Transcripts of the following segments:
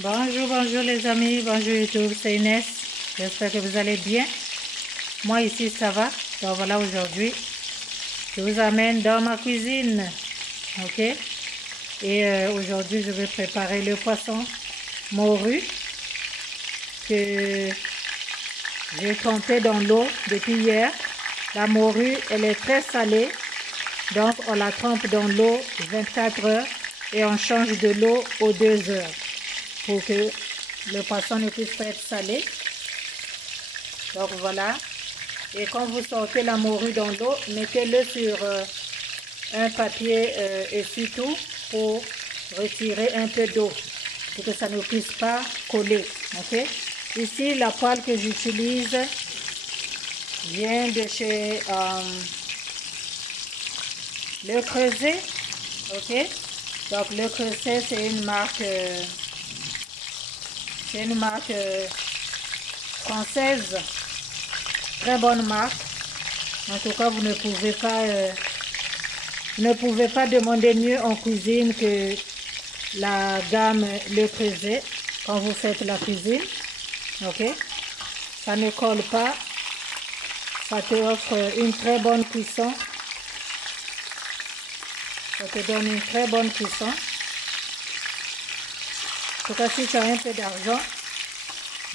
Bonjour, bonjour les amis, bonjour YouTube, c'est Inès. J'espère que vous allez bien. Moi ici ça va. Donc voilà, aujourd'hui, je vous amène dans ma cuisine. Ok. Et aujourd'hui, je vais préparer le poisson morue que j'ai trempé dans l'eau depuis hier. La morue, elle est très salée. Donc on la trempe dans l'eau 24 heures et on change de l'eau aux 2 heures pour que le poisson ne puisse pas être salé. Donc voilà. Et quand vous sortez la morue dans l'eau, mettez-le sur un papier et surtout pour retirer un peu d'eau pour que ça ne puisse pas coller. Ok. Ici, la poêle que j'utilise vient de chez Le Creuset. Ok. Donc Le Creuset, c'est une marque française, très bonne marque. En tout cas, vous ne pouvez pas demander mieux en cuisine que la gamme Le Creuset quand vous faites la cuisine. Ok, ça ne colle pas, ça te offre une très bonne cuisson, ça te donne une très bonne cuisson. En tout cas, si tu as un peu d'argent,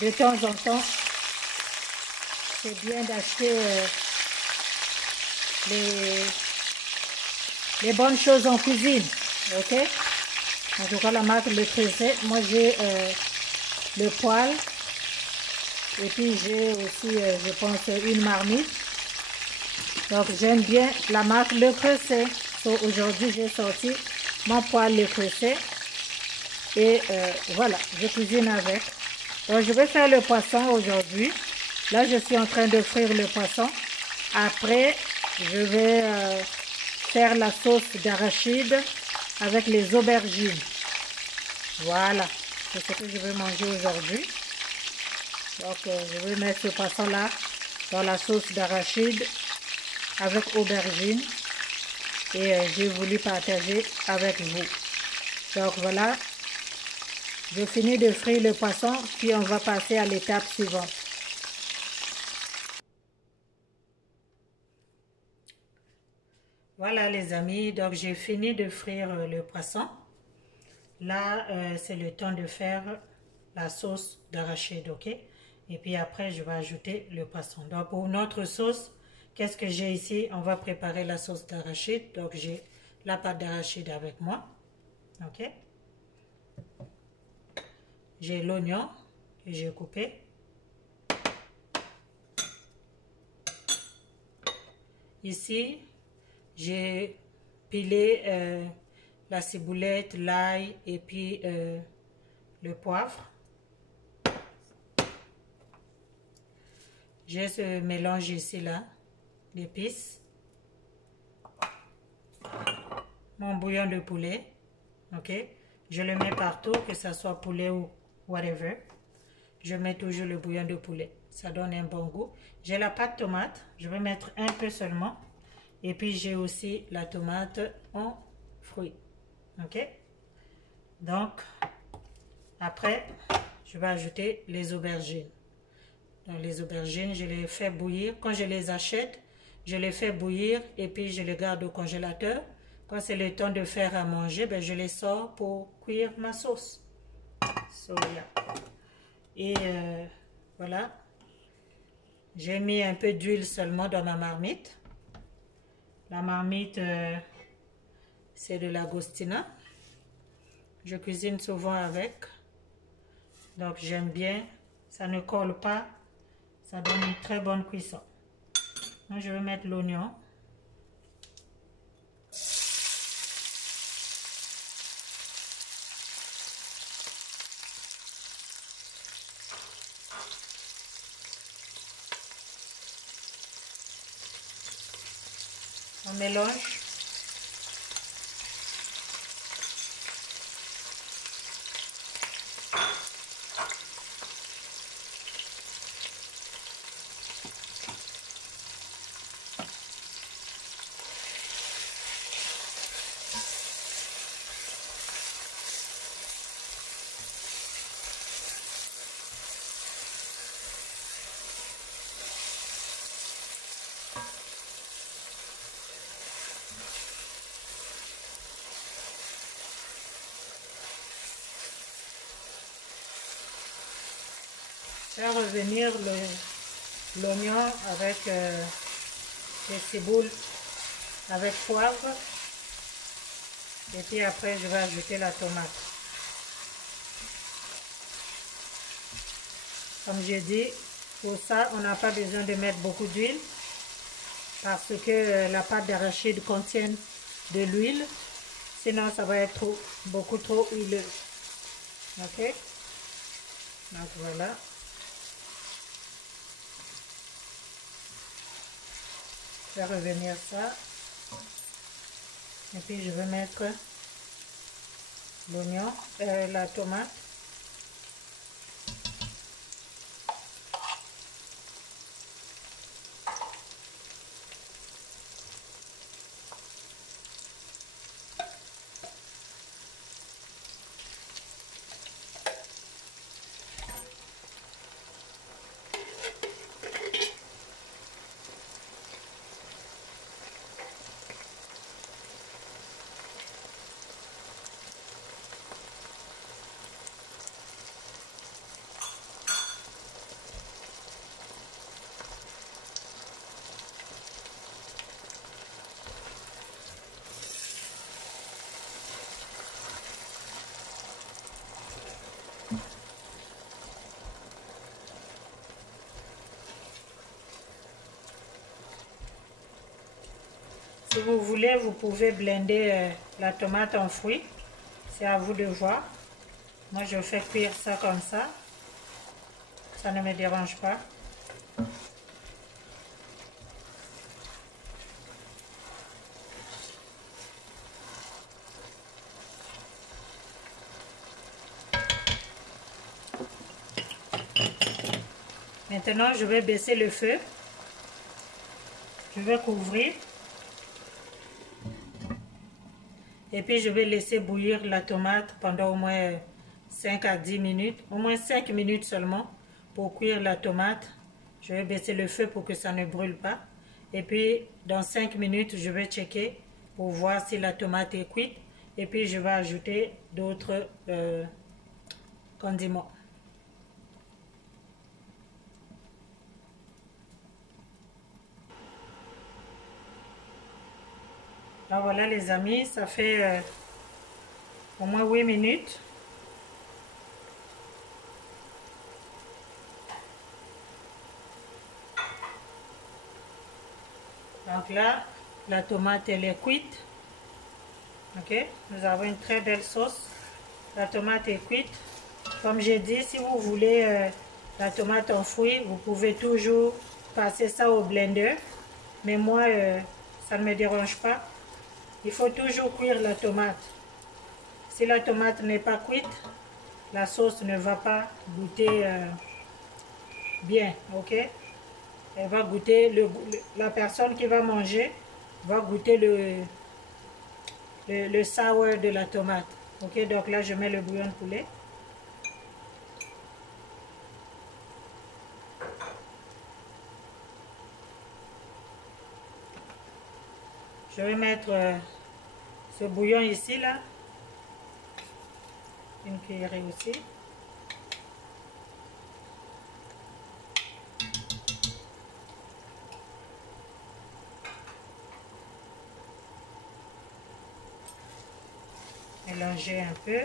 de temps en temps, c'est bien d'acheter les bonnes choses en cuisine. Ok. En tout cas, la marque Le Creuset. Moi, j'ai le poêle. Et puis, j'ai aussi, je pense, une marmite. Donc, j'aime bien la marque Le Creuset. So, aujourd'hui, j'ai sorti mon poêle Le Creuset. Et voilà, je cuisine avec. Donc, je vais faire le poisson aujourd'hui. Là, je suis en train de frire le poisson. Après, je vais faire la sauce d'arachide avec les aubergines. Voilà, c'est ce que je vais manger aujourd'hui. Donc, je vais mettre ce poisson-là dans la sauce d'arachide avec aubergine. Et j'ai voulu partager avec vous. Donc, voilà. Je finis de frire le poisson, puis on va passer à l'étape suivante. Voilà les amis, donc j'ai fini de frire le poisson. Là, c'est le temps de faire la sauce d'arachide, ok? Et puis après, je vais ajouter le poisson. Donc pour notre sauce, qu'est-ce que j'ai ici? On va préparer la sauce d'arachide. Donc j'ai la pâte d'arachide avec moi, ok? J'ai l'oignon que j'ai coupé. Ici, j'ai pilé la ciboulette, l'ail et puis le poivre. J'ai ce mélange ici là, d'épices. Mon bouillon de poulet, ok? Je le mets partout, que ce soit poulet ou whatever. Je mets toujours le bouillon de poulet. Ça donne un bon goût. J'ai la pâte tomate. Je vais mettre un peu seulement. Et puis, j'ai aussi la tomate en fruits. Ok? Donc, après, je vais ajouter les aubergines. Donc, les aubergines, je les fais bouillir. Quand je les achète, je les fais bouillir et puis je les garde au congélateur. Quand c'est le temps de faire à manger, ben, je les sors pour cuire ma sauce. So, yeah. Et voilà, j'ai mis un peu d'huile seulement dans ma marmite. La marmite, c'est de l'agostina. Je cuisine souvent avec. Donc j'aime bien. Ça ne colle pas. Ça donne une très bonne cuisson. Donc, je vais mettre l'oignon. On mélange. Faire revenir l'oignon avec les ciboules, avec poivre. Et puis après, je vais ajouter la tomate. Comme j'ai dit, pour ça, on n'a pas besoin de mettre beaucoup d'huile parce que la pâte d'arachide contient de l'huile. Sinon, ça va être beaucoup trop huileux. Ok? Donc voilà. Je vais revenir ça. Et puis je vais mettre l'oignon, la tomate. Si vous voulez, vous pouvez blender la tomate en fruits. C'est à vous de voir. Moi, je fais cuire ça comme ça. Ça ne me dérange pas. Maintenant, je vais baisser le feu. Je vais couvrir. Et puis, je vais laisser bouillir la tomate pendant au moins 5 à 10 minutes. Au moins 5 minutes seulement pour cuire la tomate. Je vais baisser le feu pour que ça ne brûle pas. Et puis, dans 5 minutes, je vais checker pour voir si la tomate est cuite. Et puis, je vais ajouter d'autres condiments. Alors voilà les amis, ça fait au moins 8 minutes. Donc là, la tomate elle est cuite. Ok, nous avons une très belle sauce. La tomate est cuite. Comme j'ai dit, si vous voulez la tomate en fruits, vous pouvez toujours passer ça au blender. Mais moi, ça ne me dérange pas. Il faut toujours cuire la tomate. Si la tomate n'est pas cuite, la sauce ne va pas goûter bien, ok? Elle va goûter, la personne qui va manger va goûter le sour de la tomate. Ok, donc là je mets le bouillon de poulet. Je vais mettre ce bouillon ici, là. Une cuillerée aussi. Mélanger un peu.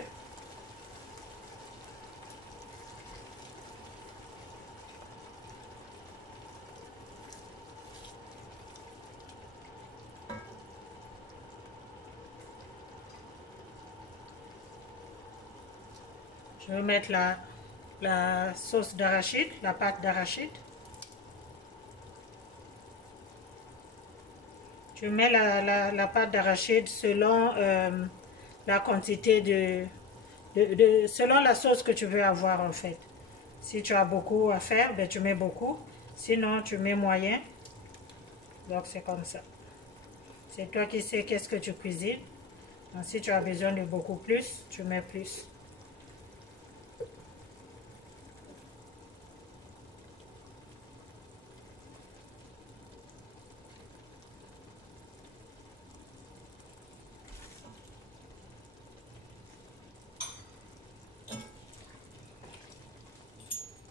Je vais mettre la sauce d'arachide, la pâte d'arachide. Je mets la pâte d'arachide selon la quantité selon la sauce que tu veux avoir en fait. Si tu as beaucoup à faire, ben tu mets beaucoup. Sinon, tu mets moyen. Donc, c'est comme ça. C'est toi qui sais qu'est-ce que tu cuisines. Donc, si tu as besoin de beaucoup plus, tu mets plus.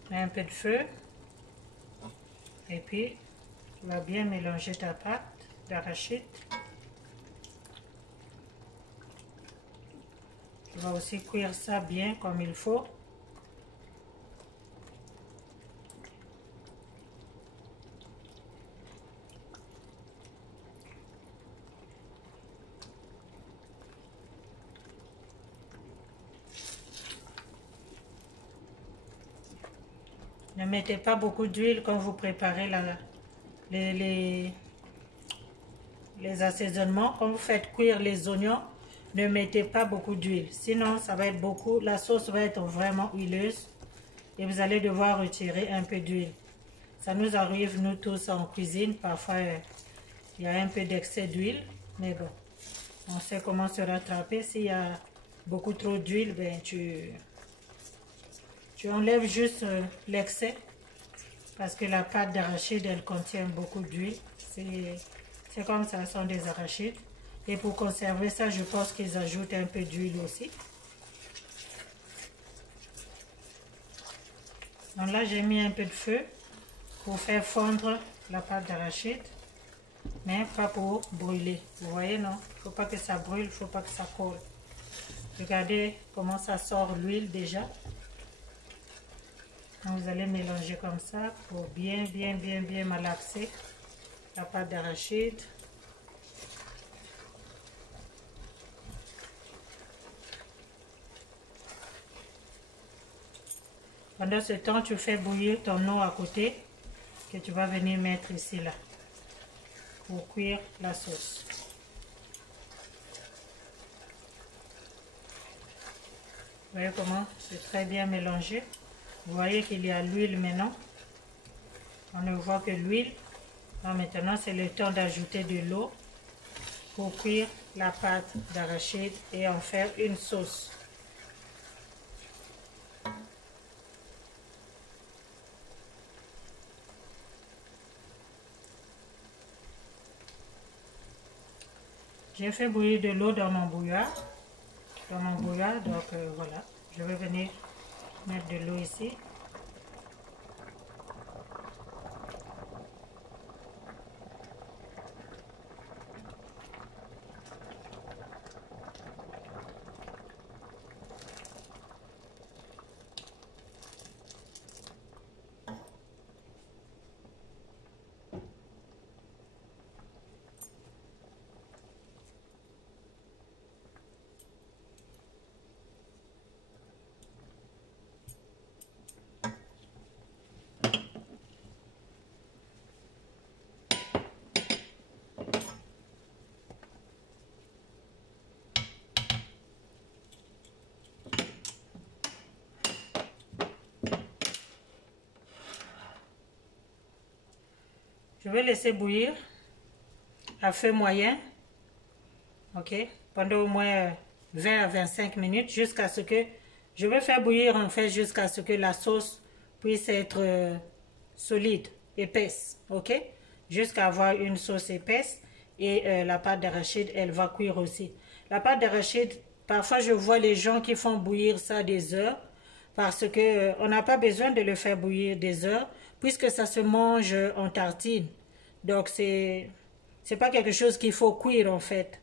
Mets un peu de feu. Et puis, tu vas bien mélanger ta pâte d'arachide. Tu vas aussi cuire ça bien comme il faut. Ne mettez pas beaucoup d'huile quand vous préparez les assaisonnements. Quand vous faites cuire les oignons, ne mettez pas beaucoup d'huile. Sinon, ça va être beaucoup. La sauce va être vraiment huileuse et vous allez devoir retirer un peu d'huile. Ça nous arrive, nous tous en cuisine. Parfois, il y a un peu d'excès d'huile. Mais bon, on sait comment se rattraper. S'il y a beaucoup trop d'huile, ben, tu enlèves juste l'excès. Parce que la pâte d'arachide, elle contient beaucoup d'huile. C'est comme ça, ce sont des arachides. Et pour conserver ça, je pense qu'ils ajoutent un peu d'huile aussi. Donc là, j'ai mis un peu de feu pour faire fondre la pâte d'arachide. Mais pas pour brûler. Vous voyez, non? Il ne faut pas que ça brûle, il ne faut pas que ça colle. Regardez comment ça sort l'huile déjà. Donc vous allez mélanger comme ça pour bien malaxer la pâte d'arachide. Pendant ce temps, tu fais bouillir ton eau à côté que tu vas venir mettre ici là pour cuire la sauce. Vous voyez comment c'est très bien mélangé. Vous voyez qu'il y a l'huile maintenant. On ne voit que l'huile. Maintenant, c'est le temps d'ajouter de l'eau pour cuire la pâte d'arachide et en faire une sauce. J'ai fait bouillir de l'eau dans mon bouillard. Donc voilà. Je vais venir mettre de l'eau ici. Je vais laisser bouillir à feu moyen, ok, pendant au moins 20 à 25 minutes jusqu'à ce que, je vais faire bouillir en fait jusqu'à ce que la sauce puisse être solide, épaisse, ok, jusqu'à avoir une sauce épaisse et la pâte d'arachide, elle va cuire aussi. La pâte d'arachide, parfois je vois les gens qui font bouillir ça des heures parce que on n'a pas besoin de le faire bouillir des heures puisque ça se mange en tartine. Donc c'est pas quelque chose qu'il faut cuire en fait.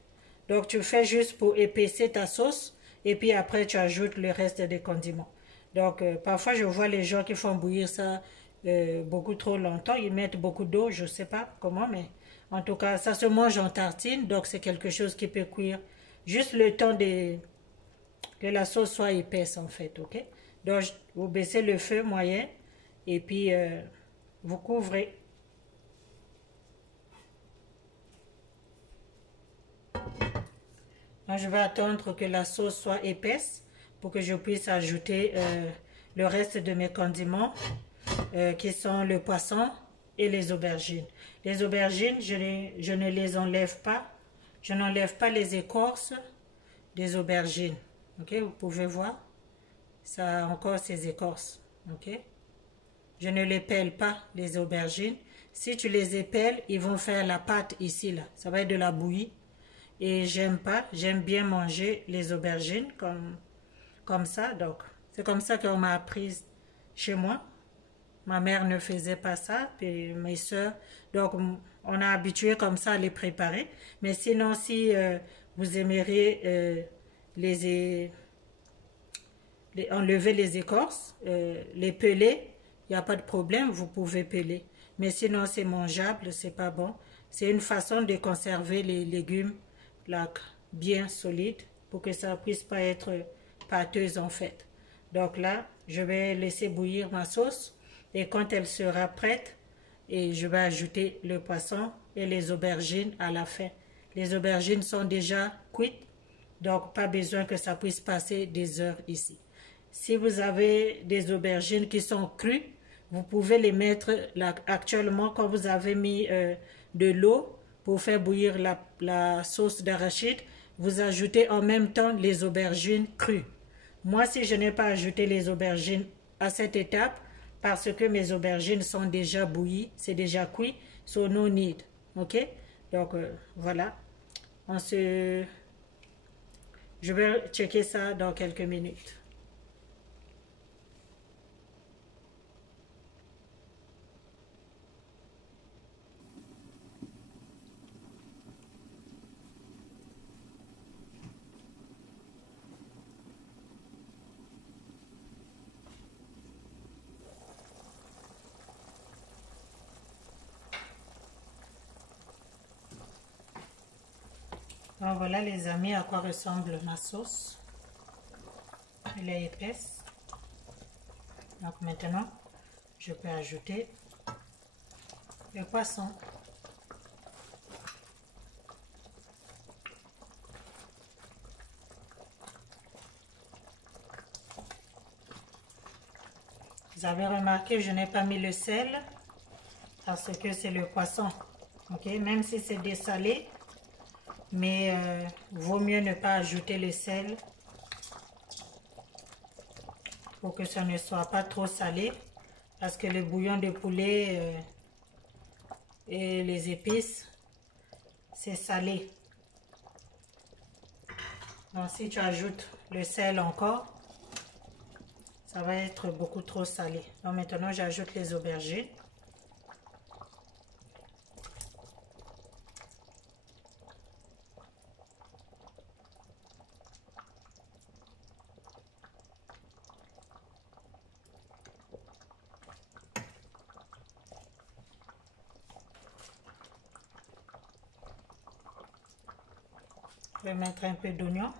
Donc tu fais juste pour épaisser ta sauce et puis après tu ajoutes le reste des condiments. Donc parfois je vois les gens qui font bouillir ça beaucoup trop longtemps, ils mettent beaucoup d'eau, je sais pas comment, mais en tout cas ça se mange en tartine, donc c'est quelque chose qui peut cuire juste le temps que la sauce soit épaisse en fait, ok? Donc vous baissez le feu moyen et puis vous couvrez. Donc, je vais attendre que la sauce soit épaisse pour que je puisse ajouter le reste de mes condiments qui sont le poisson et les aubergines. Les aubergines, je ne les enlève pas. Je n'enlève pas les écorces des aubergines. Ok, vous pouvez voir. Ça a encore ses écorces. Ok. Je ne les pèle pas, les aubergines. Si tu les épelles, ils vont faire la pâte ici, là. Ça va être de la bouillie. Et j'aime pas, j'aime bien manger les aubergines comme ça. Donc, c'est comme ça qu'on m'a appris chez moi. Ma mère ne faisait pas ça, puis mes soeurs. Donc, on a habitué comme ça à les préparer. Mais sinon, si vous aimeriez enlever les écorces, les peler, il n'y a pas de problème, vous pouvez peler. Mais sinon, c'est mangeable, c'est pas bon. C'est une façon de conserver les légumes là, bien solides pour que ça puisse pas être pâteuse en fait. Donc là, je vais laisser bouillir ma sauce et quand elle sera prête, et je vais ajouter le poisson et les aubergines à la fin. Les aubergines sont déjà cuites, donc pas besoin que ça puisse passer des heures ici. Si vous avez des aubergines qui sont crues, vous pouvez les mettre là, actuellement quand vous avez mis de l'eau pour faire bouillir la sauce d'arachide. Vous ajoutez en même temps les aubergines crues. Moi, si je n'ai pas ajouté les aubergines à cette étape, parce que mes aubergines sont déjà bouillies, c'est déjà cuit, so no need. Ok? Donc, voilà. Je vais checker ça dans quelques minutes. Donc voilà les amis à quoi ressemble ma sauce. Elle est épaisse. Donc maintenant, je peux ajouter le poisson. Vous avez remarqué, je n'ai pas mis le sel parce que c'est le poisson. Ok, même si c'est dessalé, mais vaut mieux ne pas ajouter le sel pour que ça ne soit pas trop salé parce que le bouillon de poulet et les épices, c'est salé. Donc si tu ajoutes le sel encore, ça va être beaucoup trop salé. Donc maintenant j'ajoute les aubergines. Je vais mettre un peu d'oignon.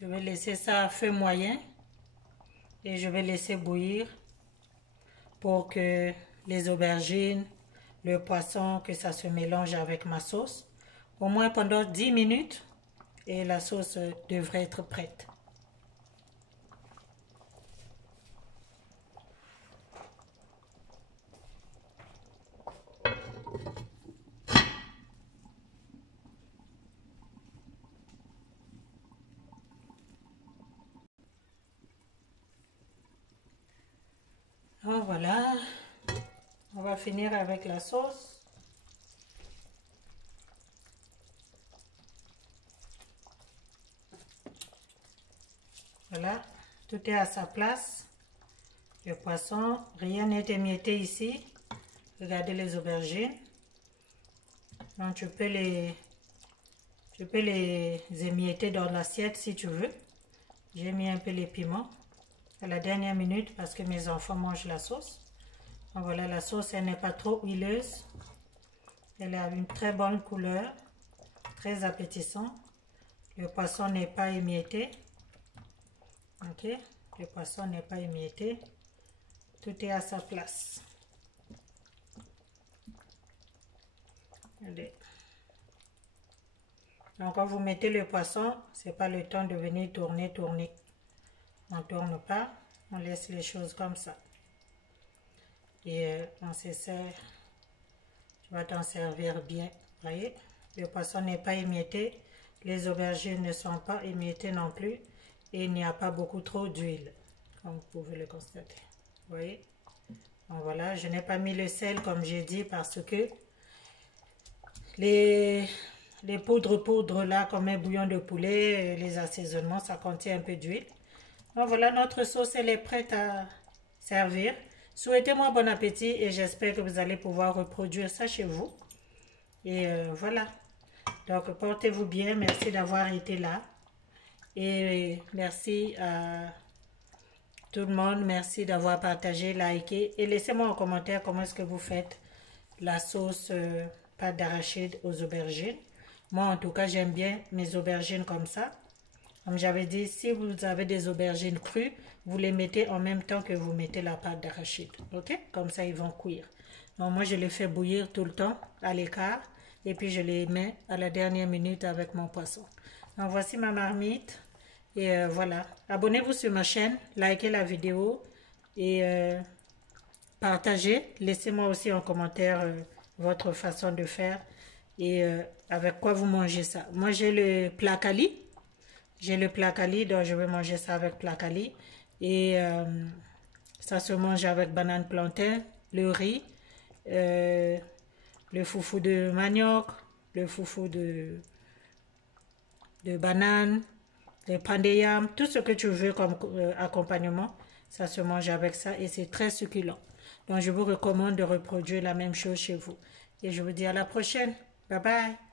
Je vais laisser ça à feu moyen et je vais laisser bouillir pour que les aubergines, le poisson, que ça se mélange avec ma sauce. Au moins pendant 10 minutes et la sauce devrait être prête. Alors voilà, on va finir avec la sauce. Voilà, tout est à sa place. Le poisson, rien n'est émietté ici. Regardez les aubergines. Donc tu peux les émietter dans l'assiette si tu veux. J'ai mis un peu les piments à la dernière minute parce que mes enfants mangent la sauce. Donc voilà, la sauce, elle n'est pas trop huileuse. Elle a une très bonne couleur, très appétissant. Le poisson n'est pas émietté. Ok, le poisson n'est pas émietté. Tout est à sa place. Regardez. Donc quand vous mettez le poisson, c'est pas le temps de venir tourner. On ne tourne pas, on laisse les choses comme ça. Et on se sert, tu vas t'en servir bien, voyez. Le poisson n'est pas émietté. Les aubergines ne sont pas émiettées non plus. Et il n'y a pas beaucoup trop d'huile, comme vous pouvez le constater. Vous voyez? Donc voilà, je n'ai pas mis le sel comme j'ai dit parce que les poudres là, comme un bouillon de poulet, les assaisonnements, ça contient un peu d'huile. Donc voilà, notre sauce, elle est prête à servir. Souhaitez-moi bon appétit et j'espère que vous allez pouvoir reproduire ça chez vous. Et voilà. Donc, portez-vous bien. Merci d'avoir été là. Et merci à tout le monde. Merci d'avoir partagé, liké. Et laissez-moi en commentaire comment est-ce que vous faites la sauce pâte d'arachide aux aubergines. Moi, en tout cas, j'aime bien mes aubergines comme ça. Comme j'avais dit, si vous avez des aubergines crues, vous les mettez en même temps que vous mettez la pâte d'arachide. Ok? Comme ça, ils vont cuire. Donc, moi, je les fais bouillir tout le temps à l'écart. Et puis, je les mets à la dernière minute avec mon poisson. Donc, voici ma marmite. Et voilà. Abonnez-vous sur ma chaîne. Likez la vidéo. Et partagez. Laissez-moi aussi en commentaire votre façon de faire. Et avec quoi vous mangez ça. Moi, j'ai le placali. J'ai le placali, donc je vais manger ça avec placali. Et ça se mange avec banane plantain, le riz, le foufou de manioc, le foufou de banane, le pandeyam, tout ce que tu veux comme accompagnement, ça se mange avec ça et c'est très succulent. Donc je vous recommande de reproduire la même chose chez vous. Et je vous dis à la prochaine. Bye bye.